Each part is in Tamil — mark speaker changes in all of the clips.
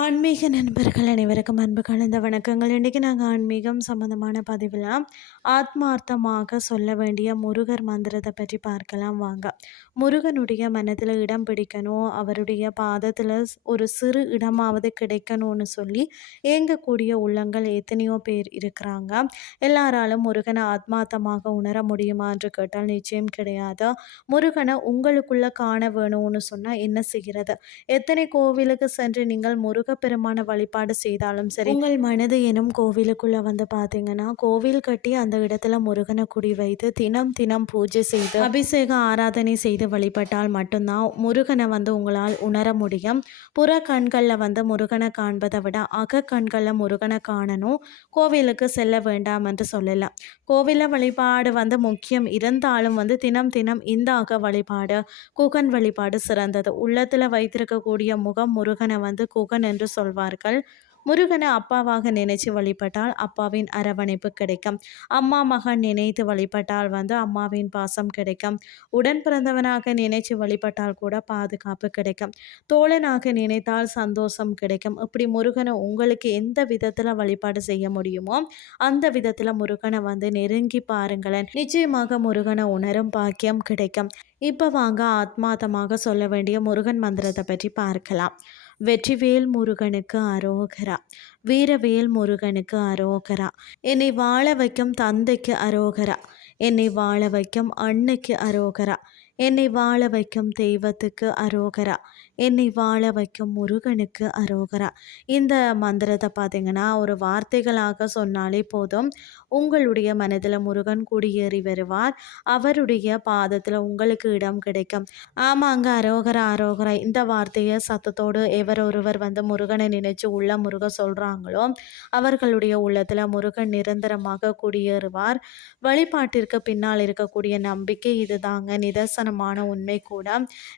Speaker 1: ஆன்மீக நண்பர்கள் அனைவருக்கும் அன்பு கலந்த வணக்கங்கள். இன்றைக்கி நாங்கள் ஆன்மீகம் சம்மந்தமான பதிவில் ஆத்மார்த்தமாக சொல்ல வேண்டிய முருகர் மந்திரத்தை பற்றி பார்க்கலாம் வாங்க. முருகனுடைய மனதில் இடம் பிடிக்கணும் அவருடைய பாதத்தில் ஒரு சிறு இடமாவது கிடைக்கணும்னு சொல்லி ஏங்கக்கூடிய உள்ளங்கள் எத்தனையோ பேர் இருக்கிறாங்க. எல்லாராலும் முருகனை ஆத்மார்த்தமாக உணர முடியுமா என்று கேட்டால் நிச்சயம் கிடையாது. முருகனை உங்களுக்குள்ளே காண வேணும்னு சொன்னால் என்ன செய்கிறது எத்தனை கோவிலுக்கு சென்று நீங்கள் முருக முருகப்பெருமான வழிபாடு செய்தாலும் சரி உங்கள் மனது எனும் கோவிலுக்குள்ள வந்து பார்த்தீங்கன்னா கோவில் கட்டி அந்த இடத்துல முருகனை குடி வைத்து தினம் தினம் பூஜை செய்து அபிஷேக ஆராதனை செய்து வழிபட்டால் மட்டும்தான் முருகனை வந்து உங்களால் உணர முடியும். புற கண்களில் வந்து முருகனை காண்பதை விட அக கண்களில் முருகனை காணணும். கோவிலுக்கு செல்ல வேண்டாம் என்று சொல்லலாம் கோவில வழிபாடு வந்து முக்கியம். இருந்தாலும் வந்து தினம் தினம் இந்த அக வழிபாடு குகன் வழிபாடு சிறந்தது. உள்ளத்தில் வைத்திருக்கக்கூடிய முகம் முருகனை வந்து குகன் என்று சொல்வார்கள். முருகனை அப்பாவாக நினைச்சு வழிபட்டால் அப்பாவின் அரவணைப்பு கிடைக்கும். அம்மா மகன் நினைத்து வழிபட்டால் வந்து அம்மாவின் பாசம் கிடைக்கும். உடன் பிறந்தவனாக நினைச்சு வழிபட்டால் கூட பாதுகாப்பு கிடைக்கும். தோழனாக நினைத்தால் சந்தோஷம் கிடைக்கும். இப்படி முருகனை உங்களுக்கு எந்த விதத்தில் வழிபாடு செய்ய முடியுமோ அந்த விதத்தில் முருகனை வந்து நெருங்கி பாருங்களேன். நிச்சயமாக முருகனை உணரும் பாக்கியம் கிடைக்கும். இப்போ வாங்க ஆத்மாத்தமாக சொல்ல வேண்டிய முருகன் மந்திரத்தை பற்றி பார்க்கலாம். வெற்றிவேல் முருகனுக்கு அரோகரா. வீரவேல் முருகனுக்கு அரோகரா. என்னை வாழ வைக்கும் தந்தைக்கு அரோகரா. என்னை வாழ வைக்கும் அன்னைக்கு அரோகரா. என்னை வாழ வைக்கும் தெய்வத்துக்கு அரோகரா. என்னை வாழ வைக்கும் முருகனுக்கு அரோகரா. இந்த மந்திரத்தை பார்த்தீங்கன்னா ஒரு வார்த்தைகளாக சொன்னாலே போதும். உங்களுடைய மனதில் முருகன் குடியேறி வருவார். அவருடைய பாதத்தில் உங்களுக்கு இடம் கிடைக்கும். ஆமாங்க அரோகரா அரோகரா. இந்த வார்த்தையை சத்தத்தோடு எவர் ஒருவர் வந்து முருகனை நினைச்சு உள்ள முருக சொல்கிறாங்களோ அவர்களுடைய உள்ளத்தில் முருகன் நிரந்தரமாக குடியேறுவார். வழிபாட்டிற்கு பின்னால் இருக்கக்கூடிய நம்பிக்கை இதுதாங்க. நிதர்சனமான உண்மை கூட.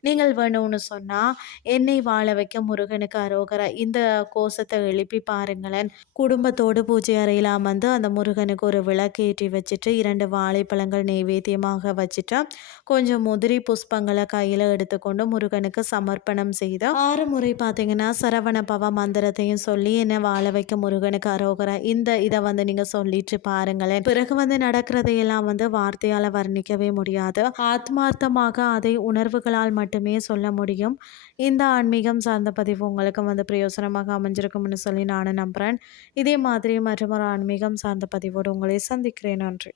Speaker 1: நீங்கள் வேணும்னு சொன்னால் என்னை வாழ வைக்க முருகனுக்கு அரோகரா. இந்த கோஷத்தை எழுப்பி பாருங்களேன். குடும்பத்தோடு பூஜை அறையில் அமர்ந்து அந்த முருகனுக்கு ஒரு விளக்கேற்றி வச்சுட்டு இரண்டு வாழைப்பழங்கள் நைவேத்தியமாக வச்சுட்டு கொஞ்சம் முதிரி புஷ்பங்களை கையில் எடுத்துக்கொண்டு முருகனுக்கு சமர்ப்பணம் செய்து ஆறு முறை பார்த்தீங்கன்னா சரவண பவ மந்திரத்தையும் சொல்லி என்னை வாழ வைக்க முருகனுக்கு அரோகரா. இந்த இதை வந்து நீங்கள் சொல்லிட்டு பாருங்களேன். பிறகு வந்து நடக்கிறதையெல்லாம் வந்து வார்த்தையால் வர்ணிக்கவே முடியாது. ஆத்மார்த்தமாக அதை உணர்வுகளால் மட்டுமே சொல்ல முடியும். இந்த ஆன்மீகம் சார்ந்த பதிவு உங்களுக்கு வந்து பிரயோசனமாக அமைஞ்சிருக்கும்னு சொல்லி நானும் நம்புகிறேன் இதே மாதிரி மற்றும் ஒரு ஆன்மீகம் சார்ந்த பதிவோடு உங்களை சந்திக்கிறேன். நன்றி.